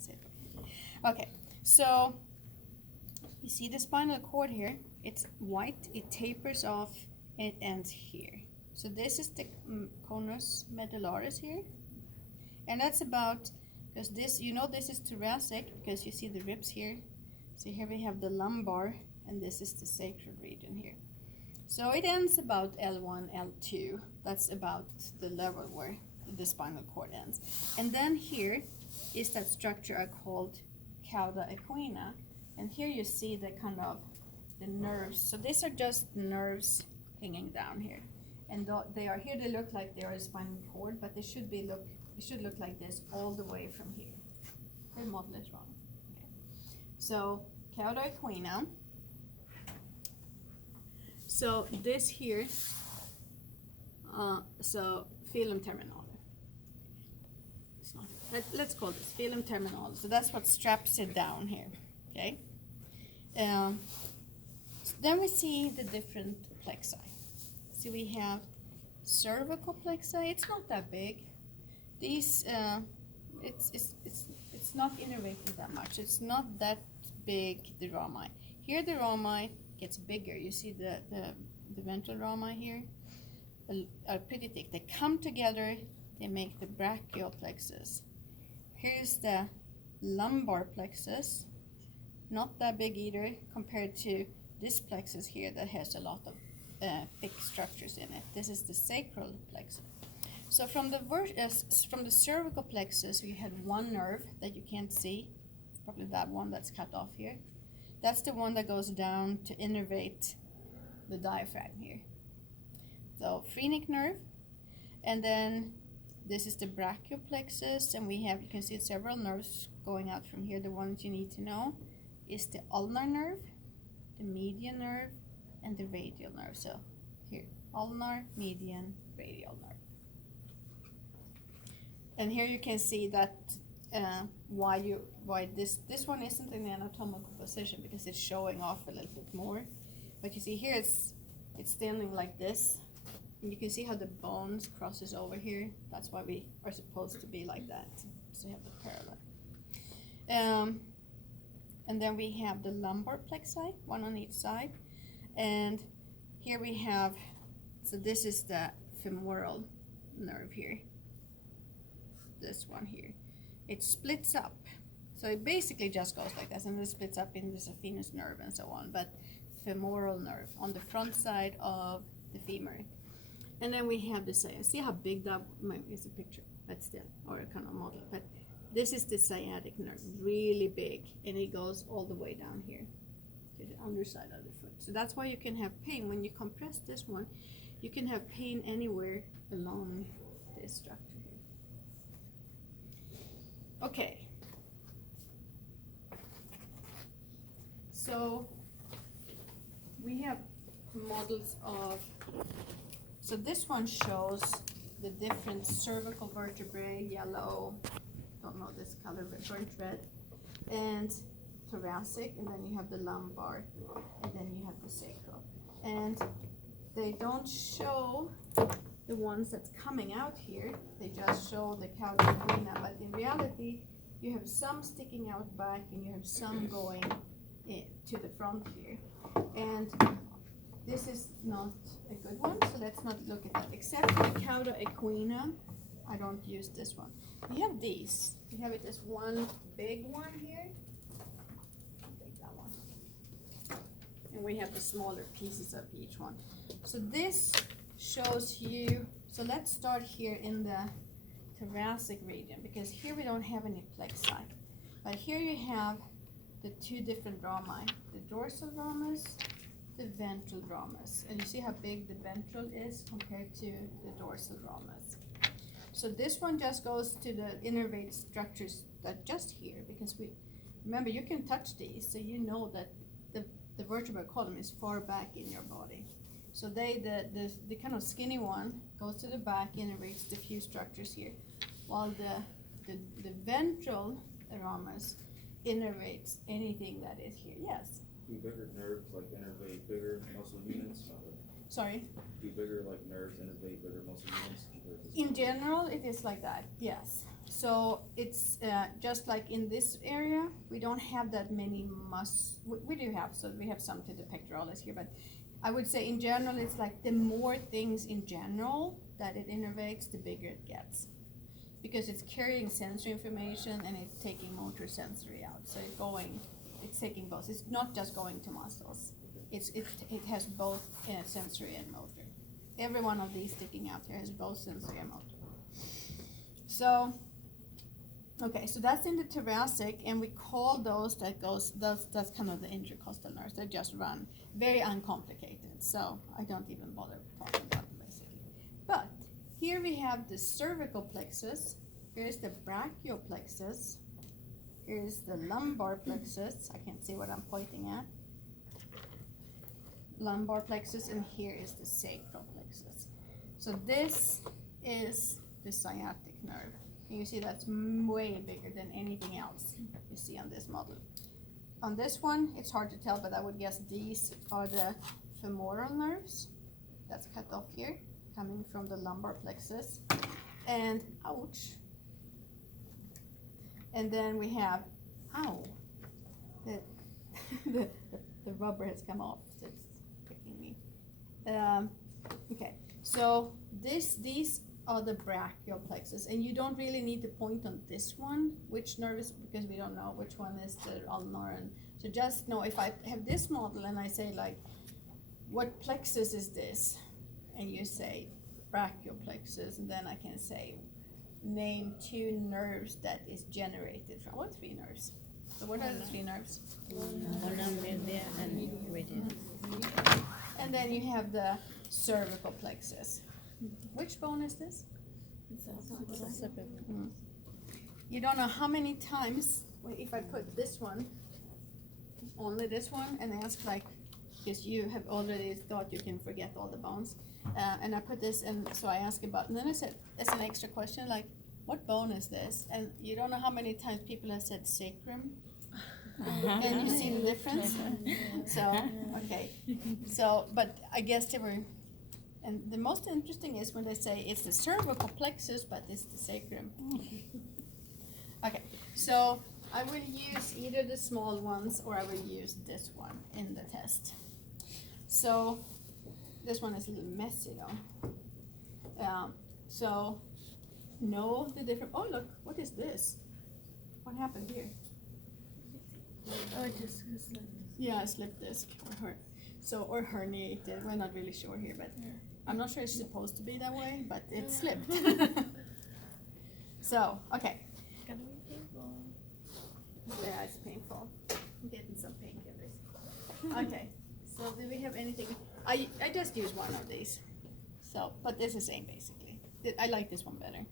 say it. Okay, so you see the spinal cord here, it's white, it tapers off, and it ends here. So this is the conus medullaris here, and that's about, because this, you know, this is thoracic because you see the ribs here. So here we have the lumbar, and this is the sacral region here. So it ends about L1, L2. That's about the level where the spinal cord ends. And then here is that structure I called cauda equina. And here you see the kind of the nerves. So these are just nerves hanging down here. And they are here, they look like they are a spinal cord, but they should look like this all the way from here. The model is wrong. Okay. So cauda equina. So this here, so filum terminale. It's not, let's call this filum terminale. So that's what straps it down here, okay? So then we see the different plexi. So we have cervical plexi. It's not that big. These, it's not innervated that much. It's not that big, the rami. Here the rami gets bigger. You see the ventral rami here are pretty thick. They come together, they make the brachial plexus. Here's the lumbar plexus, not that big either compared to this plexus here that has a lot of thick structures in it. This is the sacral plexus. So from the cervical plexus, we had one nerve that you can't see. It's probably that one that's cut off here. That's the one that goes down to innervate the diaphragm here. So phrenic nerve, and then this is the brachial plexus, and we have, you can see several nerves going out from here. The ones you need to know is the ulnar nerve, the median nerve, and the radial nerve. So here, ulnar, median, radial nerve. And here you can see that why this one isn't in the anatomical position, because it's showing off a little bit more. But you see here it's standing like this, and you can see how the bones crosses over here. That's why we are supposed to be like that. So you have the parallel. And then we have the lumbar plexi, one on each side, and here we have, so this is the femoral nerve here. This one here, it splits up, so it basically just goes like this, and it splits up in the saphenous nerve and so on, but femoral nerve on the front side of the femur. And then we have the sciatic. See how big that is, a picture, but still, or a kind of model, but this is the sciatic nerve, really big, and it goes all the way down here to the underside of the foot. So that's why you can have pain when you compress this one. You can have pain anywhere along this structure. Okay, so we have models of, so this one shows the different cervical vertebrae, yellow, don't know this color, but burnt red, and thoracic, and then you have the lumbar, and then you have the sacral. And they don't show the ones that's coming out here, they just show the cauda equina, but in reality you have some sticking out back and you have some going to the front here, and this is not a good one, so let's not look at that. Except for the cauda equina, I don't use this one. We have these, we have it as one big one here, I'll take that one, and we have the smaller pieces of each one. So this shows you, so let's start here in the thoracic region, because here we don't have any plexi, but here you have the two different rami, the dorsal ramus, the ventral ramus, and you see how big the ventral is compared to the dorsal ramus. So this one just goes to the innervated structures that just here, because we remember you can touch these, so you know that the vertebral column is far back in your body. So the kind of skinny one goes to the back, innervates the few structures here, while the ventral ramus innervates anything that is here. Yes? Do bigger nerves like innervate bigger muscle units? Sorry? Do bigger like nerves innervate bigger muscle units? In general, it is like that, yes. So it's just like in this area, we don't have that many we do have, so we have some to the pectoralis here, but I would say in general, it's like the more things in general that it innervates, the bigger it gets. Because it's carrying sensory information and it's taking motor sensory out. So it's taking both. It's not just going to muscles. It has both sensory and motor. Every one of these sticking out here has both sensory and motor. So, okay, so that's in the thoracic, and we call those that's kind of the intercostal nerves. They just run very uncomplicated. So I don't even bother talking about them basically. But here we have the cervical plexus. Here's the brachial plexus. Here's the lumbar plexus. I can't see what I'm pointing at. Lumbar plexus, and here is the sacral plexus. So this is the sciatic nerve. And you see that's way bigger than anything else you see on this model. On this one, it's hard to tell, but I would guess these are the femoral nerves. That's cut off here, coming from the lumbar plexus. And ouch. And then we have, the rubber has come off. So it's pricking me. Okay, so these are the brachial plexus, and you don't really need to point on this one, which nerve is, because we don't know which one is the ulnar. And so just know if I have this model and I say like, what plexus is this? And you say brachial plexus, and then I can say, name 2 nerves that is generated from, 3 nerves. So what are the 3 nerves? Media and radius. And then you have the cervical plexus. Which bone is this? You don't know how many times, if I put this one, only this one, and ask like, because you have already thought you can forget all the bones, and I put this, and so I ask about, and then I said, as an extra question, like, what bone is this? And you don't know how many times people have said sacrum, and you see the difference. So, okay, so, but I guess they were, and the most interesting is when they say it's the cervical plexus, but it's the sacrum. Okay, so I will use either the small ones or I will use this one in the test. So this one is a little messy though. So know the different, oh look, what is this? What happened here? Oh, just slipped. Yeah, a slip disc or herniated. We're not really sure here, but I'm not sure it's supposed to be that way, but it slipped. So, okay. Yeah, it's painful. I'm getting some painkillers. Okay, so do we have anything? I just use one of these. So, but it's the same basically. I like this one better.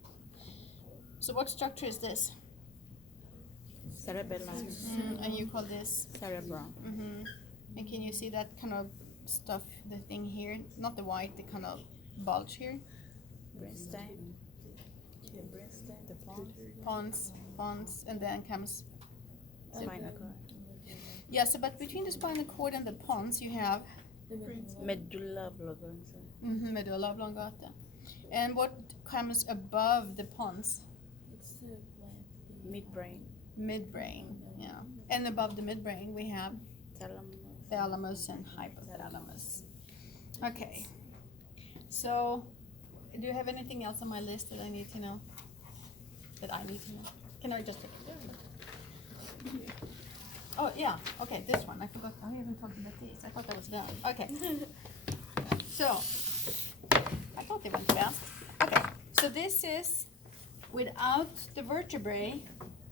So what structure is this? Cerebellum. And you call this? Cerebrum. And can you see that kind of stuff, the thing here? Not the white, the kind of bulge here? Brainstem. The brainstem, the pons. And then comes spinal cord. yeah, so but between the spinal cord and the pons you have Medulla oblongata. medulla oblongata. And what comes above the pons? It's the midbrain. Midbrain, yeah. And above the midbrain we have thalamus and hypothalamus. Okay. So do you have anything else on my list that I need to know? That I need to know? Can I just take it? Oh yeah, okay, this one. I forgot. I haven't talked about these. I thought that was done. Okay. So I thought they went fast. Okay, so this is without the vertebrae,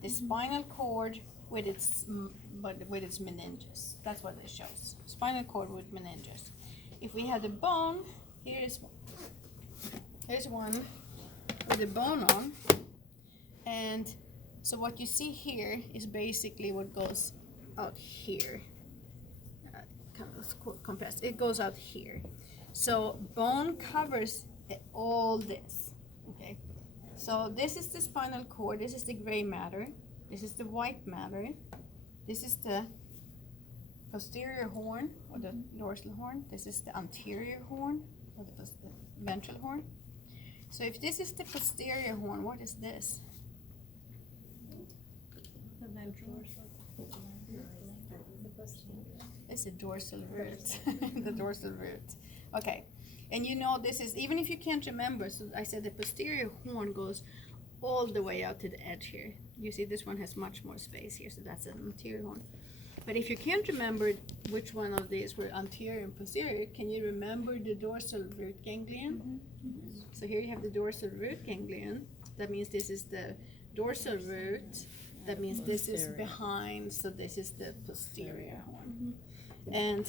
the spinal cord with its meninges. That's what it shows. Spinal cord with meninges. If we have the bone, here's one with the bone on, and so what you see here is basically what goes out here. Kind of compressed. It goes out here. So bone covers all this. Okay. So this is the spinal cord. This is the gray matter. This is the white matter. This is the posterior horn or the dorsal horn. This is the anterior horn or the ventral horn. So if this is the posterior horn, what is this? It's a dorsal root, the dorsal root. Okay, and you know this is, even if you can't remember, so I said the posterior horn goes all the way out to the edge here. You see this one has much more space here, so that's an anterior horn. But if you can't remember which one of these were anterior and posterior, can you remember the dorsal root ganglion? So here you have the dorsal root ganglion. That means this is the dorsal root. That means this is behind, so this is the posterior horn. And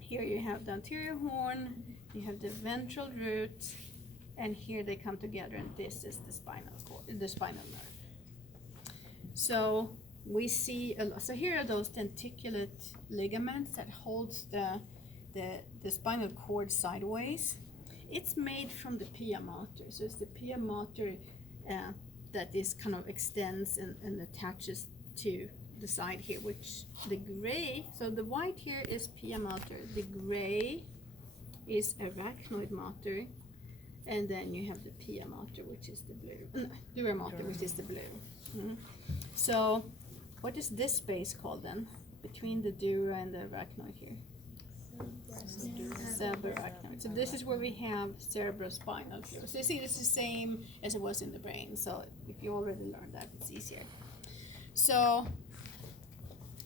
here you have the anterior horn, you have the ventral root, and here they come together, and this is the spinal cord, the spinal nerve. So we see a lot. So here are those denticulate ligaments that holds the spinal cord sideways. It's made from the pia mater. So it's the pia mater that is kind of extends and attaches to the side here, which the gray, so the white here is pia mater, the gray is arachnoid mater, and then you have the pia mater, which is the blue, dura mater, which is the blue. So what is this space called then, between the dura and the arachnoid here? Subarachnoid. So this is where we have cerebrospinal fluid. So you see, it's the same as it was in the brain. So if you already learned that, it's easier. So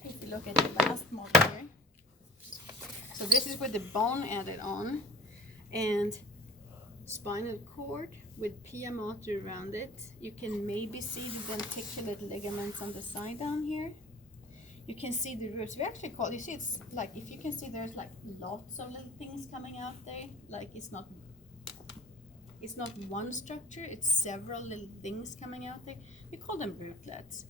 if you look at the last model here, so this is with the bone added on, and spinal cord with pia mater around it. You can maybe see the denticulate ligaments on the side down here. You can see the roots. We actually call, you see, it's like, if you can see, there's like lots of little things coming out there. Like it's not one structure, it's several little things coming out there. We call them rootlets,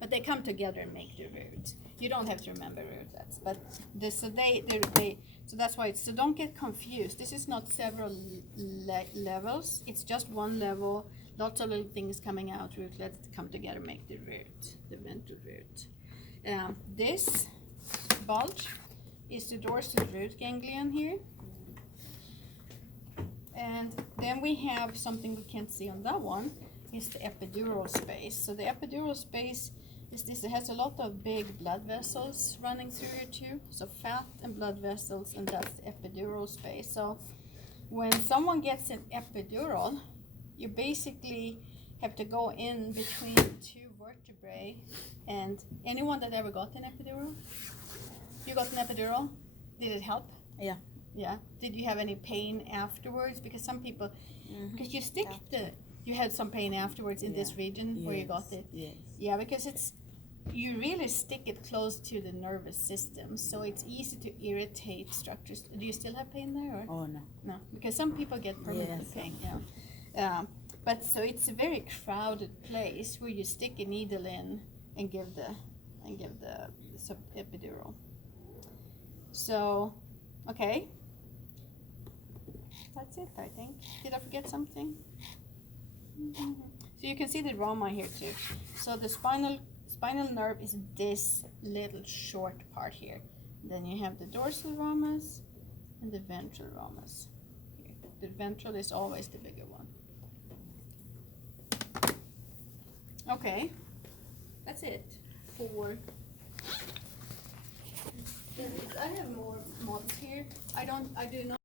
but they come together and make the root. You don't have to remember rootlets, but this, so so that's why it's, so don't get confused. This is not several levels, it's just one level, lots of little things coming out, rootlets that come together and make the root, the ventral root. This bulge is the dorsal root ganglion here. And then we have something we can't see on that one, is the epidural space. So the epidural space is this, it has a lot of big blood vessels running through here too. So fat and blood vessels, and that's the epidural space. So when someone gets an epidural, you basically have to go in between two vertebrae. And anyone that ever got an epidural? You got an epidural? Did it help? Yeah. Yeah. Did you have any pain afterwards? Because some people, because you stick you had some pain afterwards in this region where you got it. Yes. Yeah, because you really stick it close to the nervous system, so it's easy to irritate structures. Do you still have pain there? Or? Oh no. No, because some people get permanent pain. Yeah. But so it's a very crowded place where you stick a needle in and give the epidural. So, okay, that's it, I think. Did I forget something? So you can see the rama here too. So the spinal nerve is this little short part here. Then you have the dorsal ramas and the ventral ramas. Here. The ventral is always the bigger one. Okay, that's it for. I have more models here. I do not.